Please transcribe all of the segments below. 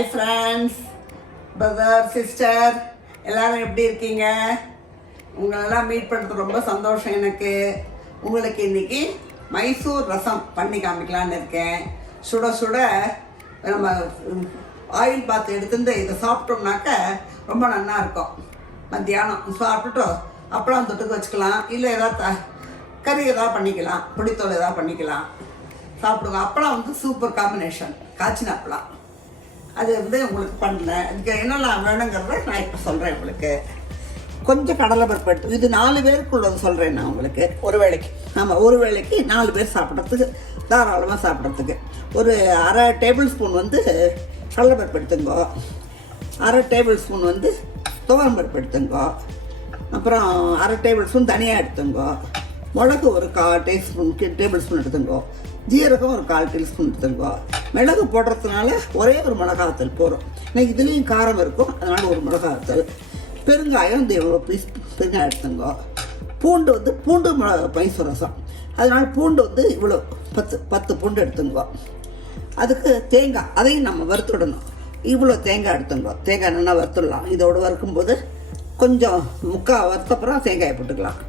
Hi friends, brother, sister எல்லோரும் எப்படி இருக்கீங்க? உங்களெல்லாம் மீட் பண்ணுறது ரொம்ப சந்தோஷம் எனக்கு. உங்களுக்கு இன்றைக்கி மைசூர் ரசம் பண்ணி காமிக்கலான்னு இருக்கேன். சுட சுட நம்ம ஆயில் பாத்து எடுத்துட்டு இதை சாப்பிட்டோம்னாக்க ரொம்ப நல்லா இருக்கும். மத்தியானம் சாப்பிட்டுட்டு அப்பளம் தொட்டுக்கு வச்சுக்கலாம், இல்லை ஏதாவது கறி ஏதாவது பண்ணிக்கலாம், புளித்தோல் ஏதாவது பண்ணிக்கலாம், சாப்பிடுங்க. அப்பளம் வந்து சூப்பர் காம்பினேஷன், காய்ச்சின அப்பளம். அது வந்து உங்களுக்கு பண்ணல. இதுக்கு என்னெல்லாம் வேணுங்கிறத நான் இப்போ சொல்கிறேன். உங்களுக்கு கொஞ்சம் கடலை பருப்பு எடுத்து, இது 4 பேருக்குள்ளது சொல்கிறேன் நான் உங்களுக்கு. ஒரு வேளைக்கு. ஆமாம், ஒரு வேளைக்கு 4 பேர் சாப்பிட்றதுக்கு, தாராளமாக சாப்பிட்றதுக்கு ஒரு அரை டேபிள் ஸ்பூன் வந்து கடலை பருப்பு எடுத்துங்கோ, அரை டேபிள் ஸ்பூன் வந்து துவரம் பருப்பு எடுத்துங்கோ, அப்புறம் அரை டேபிள் ஸ்பூன் தனியாக எடுத்துங்கோ, மிளகு ஒரு 1/4 டேபிள் ஸ்பூன் எடுத்துங்கோ, ஜீரகம் ஒரு 1/4 டீஸ்பூன் எடுத்துங்கோ. மிளகு போடுறதுனால ஒரே ஒரு மிளகாத்தல் போகிறோம், ஏன்னா இதுலேயும் காரம் இருக்கும், அதனால் ஒரு மிளகாத்தல். பெருங்காயம் இந்த எவ்வளோ பீஸ் பெருங்காயம் எடுத்துங்கோ. பூண்டு வந்து பூண்டு மைசூர் ரசம், அதனால் பூண்டு வந்து இவ்வளோ 10 பூண்டு எடுத்துங்கோ. அதுக்கு தேங்காய், அதையும் நம்ம வறுத்துடணும். இவ்வளோ தேங்காய் எடுத்துங்கோ. தேங்காய் நல்லா வறுத்துடலாம். இதோடு வறுக்கும்போது கொஞ்சம் முக்கால் வறுத்தப்புறம் தேங்காயை போட்டுக்கலாம்.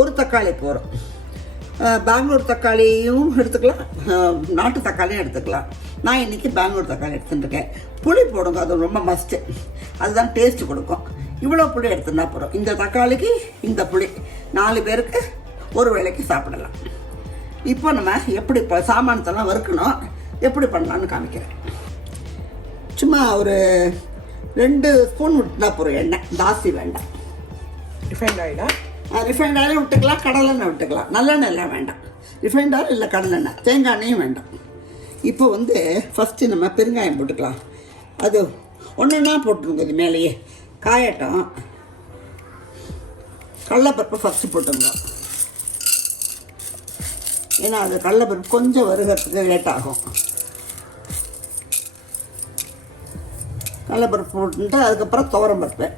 ஒரு தக்காளி போகிறோம். பெங்களூர் தக்காளியும் எடுத்துக்கலாம், நாட்டு தக்காளியும் எடுத்துக்கலாம். நான் இன்றைக்கி பெங்களூர் தக்காளி எடுத்துட்டுருக்கேன். புளி போடுங்க, அது ரொம்ப மஸ்ட்டு, அதுதான் டேஸ்ட்டு கொடுக்கும். இவ்வளோ புளி எடுத்துனா போகிறோம். இந்த தக்காளிக்கு இந்த புளி 4 பேருக்கு ஒரு வேளைக்கு சாப்பிடலாம். இப்போ நம்ம எப்படி சாமானத்தெல்லாம் வறுக்கணும், எப்படி பண்ணலான்னு காமிக்கிறேன். சும்மா ஒரு 2 ஸ்பூன் விட்டுனா போகிறோம் எண்ணெய், ஜாஸ்தி வேண்டாம். ரிஃபைண்ட் ஆயிலா? ரிஃபைண்ட் ஆயிலும் விட்டுக்கலாம், கடலெண்ணெய் விட்டுக்கலாம். நல்லெண்ணெய் எல்லாம் வேண்டாம், ரிஃபைண்ட் ஆயில் இல்லை கடலெண்ணெய், தேங்காய் எண்ணெயும் வேண்டாம். இப்போ வந்து ஃபஸ்ட்டு நம்ம பெருங்காயம் போட்டுக்கலாம். அது ஒன்றுன்னா போட்டுருங்க, இது மேலேயே காயட்டும். கடலைப்பருப்பு ஃபஸ்ட்டு போட்டுங்க, ஏன்னா அது கடலைப்பருப்பு கொஞ்சம் வருகிறதுக்கு லேட் ஆகும். கடலைப்பருப்பு போட்டுட்டு அதுக்கப்புறம் துவரம் பருப்பு,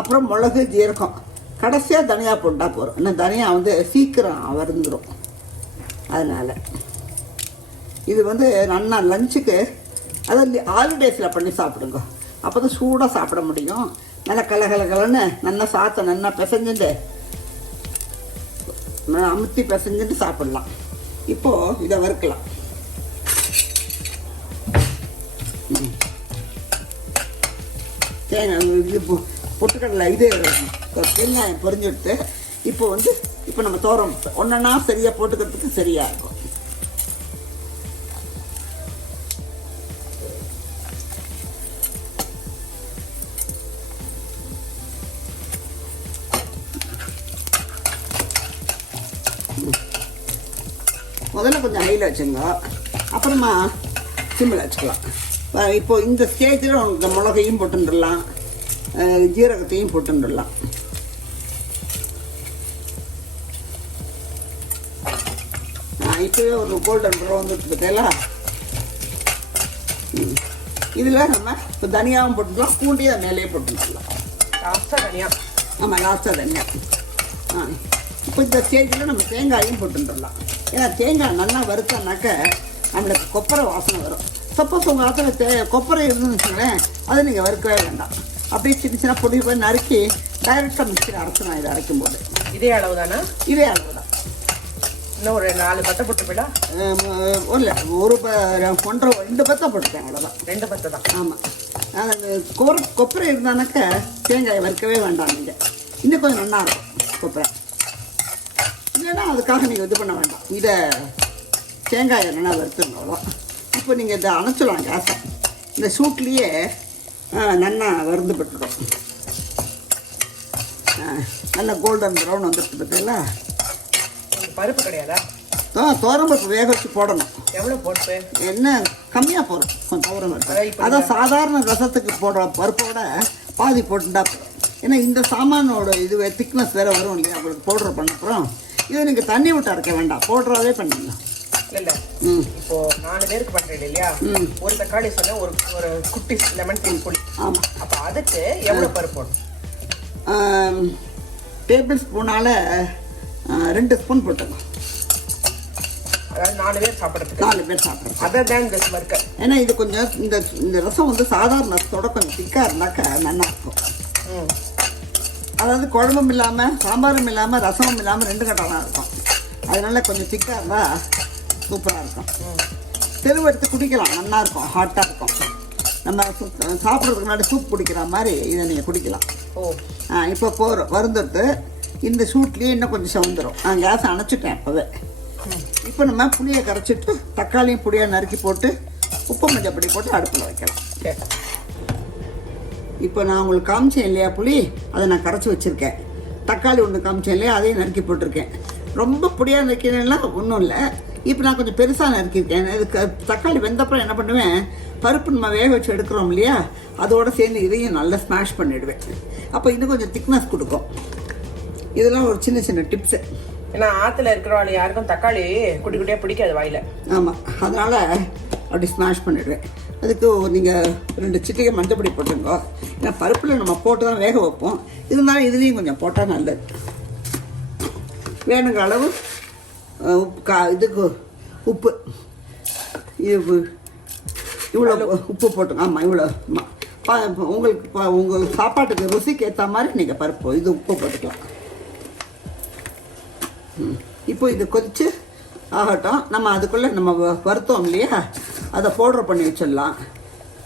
அப்புறம் மிளகு, ஜீரகம், கடைசியாக தனியாக போட்டால் போகிறோம். ஏன்னா தனியாக வந்து சீக்கிரம் வருந்துடும். அதனால் இது வந்து நல்லா லஞ்சுக்கு, அதாவது ஹாலிடேஸில் பண்ணி சாப்பிடுங்க. அப்போ தான் சூடாக சாப்பிட முடியும். நல்லா கலகலன்னு நல்லா சாத்தை நல்லா பிசைஞ்சுட்டு அமுத்தி பிசைஞ்சுட்டு சாப்பிடலாம். இப்போது இதை வறுக்கலாம். தேங்காய் இது பொட்டுக்கடலை இது வெங்காயம் பொரிஞ்சுட்டு இப்போ நம்ம தோரம் ஒன்றா சரியாக போட்டுக்கிறதுக்கு சரியாக இருக்கும். முதல்ல கொஞ்சம் ஹையில் வச்சுங்க, அப்புறமா சிம்மில் வச்சுக்கலாம். இப்போ இந்த ஸ்டேஜில் உங்களுக்கு மிளகையும் போட்டுடலாம், ஜீரகத்தையும் போட்டுடலாம். இப்போவே ஒரு கோல்டன் ப்ரௌன் வந்துட்டு பார்த்தீங்களா? இதில் நம்ம இப்போ தனியாகவும் போட்டுக்கலாம், பூண்டியாக மேலேயே போட்டுடலாம். லாஸ்ட்டாக தனியாக. ஆமாம், லாஸ்ட்டாக தனியாக. இப்போ இந்த ஸ்டேஜில் நம்ம தேங்காயும் போட்டுடலாம். ஏன்னா தேங்காய் நல்லா வறுத்தானாக்க நம்மளுக்கு கொப்பரை வாசனை வரும். சப்போஸ் உங்கள் ஆத்தில் கொப்பரை இருந்துன்னு வச்சுங்களேன், அதை நீங்கள் வறுக்கவே வேண்டாம். அப்படியே சின்ன பொடி போய் நறுக்கி டைரெக்டாக மிக்சியில் அரைச்சிடும். இதை அரைக்கும் போது இதே அளவு தானே? இதே அளவு தான். இன்னும் ஒரு 4 பத்தை போட்டுப்பீங்களா? இல்லை, 2 பத்தை போட்டுட்டேன், அவ்வளோதான். 2 பத்தை தான். ஆமாம், கொப்பரை இருந்தானாக்க தேங்காயை வறுக்கவே வேண்டாம். நீங்கள் இன்னும் கொஞ்சம் நல்லா இருக்கும் கொப்பரை. இல்லைன்னா அதுக்காக நீங்கள் இது பண்ண வேண்டாம். இதை தேங்காயை நல்லா வறுத்துருங்க, அவ்வளோ. இப்போ நீங்கள் இதை அணைச்சிடலாம் கேஸை. இந்த சூட்லேயே நல்லா வறுந்து பட்டுடும். நல்லா கோல்டன் ப்ரௌன் வந்துட்டு பார்த்தீங்களா? பருப்பு கிடையாதா? துவரம் பருப்பு வேக வச்சு போடணும். எவ்வளோ பருப்பு? என்ன கம்மியாக போடும், கொஞ்சம் துவரம் பருப்பு. அதான் சாதாரண ரசத்துக்கு போடுற பருப்போட பாதி போட்டுட்டா போதும். ஏன்னா இந்த சாமானோட இது திக்னஸ் வேறு வரும் இல்லையா உங்களுக்கு பவுட்ரு பண்ண அப்புறம். இதை நீங்கள் தண்ணி விட்டு அரைக்க வேண்டாம், பவுட்ராகவே பண்ணிடலாம். இல்லை இப்போ 4 பேருக்கு பண்ணுறேன் இல்லையா? ஒரு தக்காளி சொன்ன ஒரு குட்டி லெமன் டீ பொடி. ஆமாம். அப்போ அதுக்கு எவ்வளோ பருப்பு போடணும்? டேபிள் ஸ்பூனால் 2 ஸ்பூன் போட்டுங்க. அதாவது 4 பேர் சாப்பிட்றதுக்கு. 4 பேர் சாப்பிட்றது. Other than this burger. ஏன்னா இது கொஞ்சம் இந்த ரசம் வந்து சாதாரண ரசத்தோட கொஞ்சம் திக்காக இருந்தாக்கா நல்லா இருக்கும். அதாவது குழம்பும் இல்லாமல் சாம்பாரும் இல்லாமல் ரசமும் இல்லாமல் 2 கட்டாலாம் இருக்கும். அதனால கொஞ்சம் திக்காக இருந்தால் சூப்பராக இருக்கும். தெருவெடுத்து குடிக்கலாம், நல்லா இருக்கும், ஹாட்டாக இருக்கும். நம்ம சாப்பிட்றதுக்கு முன்னாடி சூப் குடிக்கிற மாதிரி இதை நீங்கள் குடிக்கலாம். இப்போ போகிறோம் வருந்துறது இந்த சூட்லேயே இன்னும் கொஞ்சம் சவுந்துடும். நான் கேஸை அணைச்சிட்டேன் அப்போவே. இப்போ நம்ம புளியை கரைச்சிட்டு தக்காளியும் புளியாக நறுக்கி போட்டு உப்பு மஞ்சப்பொடி போட்டு அடுப்பில் வைக்கலாம். இப்போ நான் உங்களுக்கு காமிச்சேன் இல்லையா புளி, அதை நான் கரைச்சி வச்சுருக்கேன். தக்காளி ஒன்று காமிச்சேன் இல்லையா, அதையும் நறுக்கி போட்டிருக்கேன். ரொம்ப புளியாக நறுக்கிறேன்னா ஒன்றும் இல்லை. இப்போ நான் கொஞ்சம் பெருசாக நறுக்கியிருக்கேன். இதுக்கு தக்காளி வெந்தப்புறம் என்ன பண்ணுவேன், பருப்பு நம்ம வேக வச்சு எடுக்கிறோம் இல்லையா, அதோடு சேர்ந்து இதையும் நல்லா ஸ்மாஷ் பண்ணிவிடுவேன். அப்போ இன்னும் கொஞ்சம் திக்னஸ் கொடுக்கும். இதெல்லாம் ஒரு சின்ன சின்ன டிப்ஸு. ஏன்னா ஆற்றுல இருக்கிறவாள் யாருக்கும் தக்காளி குட்டி குட்டியாக பிடிக்காது வாயில். ஆமாம், அதனால் அப்படி ஸ்மாஷ் பண்ணிவிடுவேன். அதுக்கு நீங்கள் 2 சிட்டிகை மஞ்சப்பொடி போட்டுருங்க. ஏன்னா பருப்பில் நம்ம போட்டு தான் வேக வைப்போம். இருந்தாலும் இதுலேயும் கொஞ்சம் போட்டால் நல்லது. வேணுங்கிற அளவு இதுக்கு உப்பு இவ்வளோ உப்பு போட்டுங்க. ஆமாம், இவ்வளோ உங்களுக்கு உங்கள் சாப்பாட்டுக்கு ருசிக்கு ஏற்ற மாதிரி நீங்கள் பருப்பு இது உப்பு போட்டுக்கலாம். இப்போ இது கொதித்து ஆகட்டும். நம்ம அதுக்குள்ளே நம்ம வறுத்தோம் இல்லையா, அதை பவுடர் பண்ணி வச்சிடலாம்.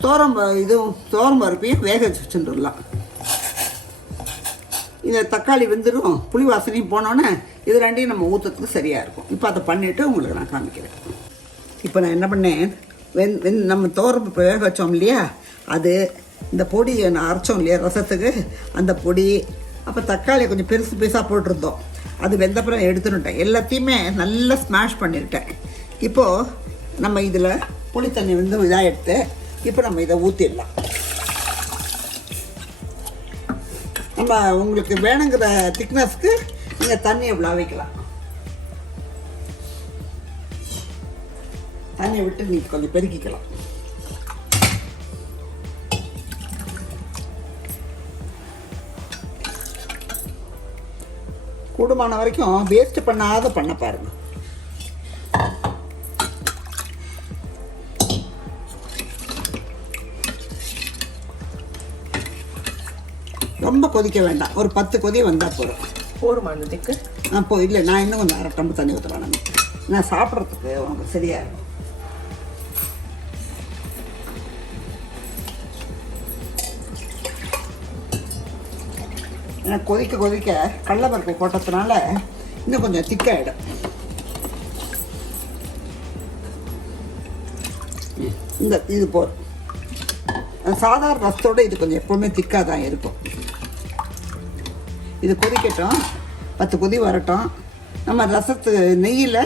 தோரம் பருப்பையும் வேக வச்சு வச்சுட்டுலாம். இந்த தக்காளி வெந்துடும், புளி வாசனையும் போனோன்னே இது 2ஐயும் நம்ம ஊற்றுறதுக்கு சரியாக இருக்கும். இப்போ அதை பண்ணிவிட்டு உங்களுக்கு நான் காமிக்கிறேன். இப்போ நான் என்ன பண்ணேன், நம்ம பருப்பு வேக வச்சோம் இல்லையா, அது இந்த பொடி நான் அரைச்சோம் இல்லையா ரசத்துக்கு, அந்த பொடி, அப்போ தக்காளி கொஞ்சம் பெருசு பெருசாக போட்டிருந்தோம். அது வெந்தப்புறம் எடுத்துட்டேன். எல்லாத்தையுமே நல்லா ஸ்மாஷ் பண்ணிவிட்டேன். இப்போது நம்ம இதில் புளி தண்ணி வந்து இதாக எடுத்து இப்போ நம்ம இதை ஊற்றிடலாம். நம்ம உங்களுக்கு வேணுங்கிற திக்னஸ்க்கு நீங்கள் தண்ணி எவ்வளோ வைக்கலாம். தண்ணியை விட்டு நீங்கள் கொஞ்சம் பெருக்கிக்கலாம். கூடுமான வரைக்கும் வேஸ்ட் பண்ணாத பண்ண பாருங்க. ரொம்ப கொதிக்க வேண்டாம், ஒரு 10 கொதி வந்தால் போதும். போடுமா அந்த திக்கு? இல்லை, நான் இன்னும் கொஞ்சம் 1/2 டம்ளர் தண்ணி ஊற்றலாம். நான் சாப்பிட்றதுக்கு உங்களுக்கு சரியாக இருக்கும். ஏன்னா கொதிக்க கொதிக்க கடலைப்பருப்பு போட்டதுனால இன்னும் கொஞ்சம் திக்காகிடும். இது போதும். சாதாரண ரசத்தோடு இது கொஞ்சம் எப்போவுமே திக்காக தான் இருக்கும். இது கொதிக்கட்டும், 10 கொதி வரட்டும். நம்ம ரசத்து நெய்யில்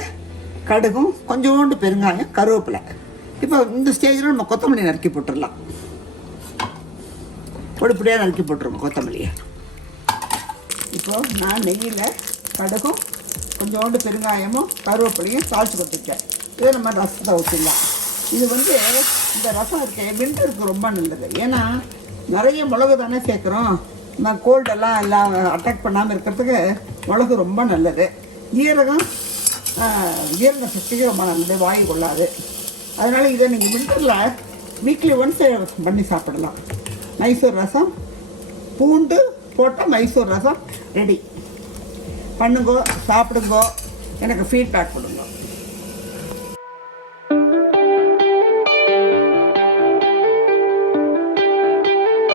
கடுகும் கொஞ்சோண்டு பெருங்காயம் கருவேப்பிலை. இப்போ இந்த ஸ்டேஜில் நம்ம கொத்தமல்லி நறுக்கி போட்டுடலாம். பொடிப்படியாக நறுக்கி போட்டுருவோம் கொத்தமல்லியை. இப்போது நான் நெய்யில் கடுகும் கொஞ்சோண்டு பெருங்காயமும் கருவேப்பிலையும் தாளித்து கொடுத்துருக்கேன். இதை நம்ம ரசத்தை ஊற்றிடலாம். இது வந்து இந்த ரசம் இருக்க விண்டருக்கு ரொம்ப நல்லது. ஏன்னா நிறைய மிளகு தானே சேர்க்குறோம். நான் கோல்டெல்லாம் எல்லாம் அட்டாக் பண்ணாமல் இருக்கிறதுக்கு மிளகு ரொம்ப நல்லது. ஜீரக சக்திக்கு ரொம்ப நல்லது, வாயு கொள்ளாது. அதனால் இதை நீங்கள் விண்டரில் வீக்லி ஒன்ஸ் பண்ணி சாப்பிடலாம். மைசூர் ரசம், பூண்டு போட்ட மைசூர் ரசம் ரெடி. பண்ணுங்கோ, சாப்பிடுங்கோ, எனக்கு ஃபீட்பேக் கொடுங்க.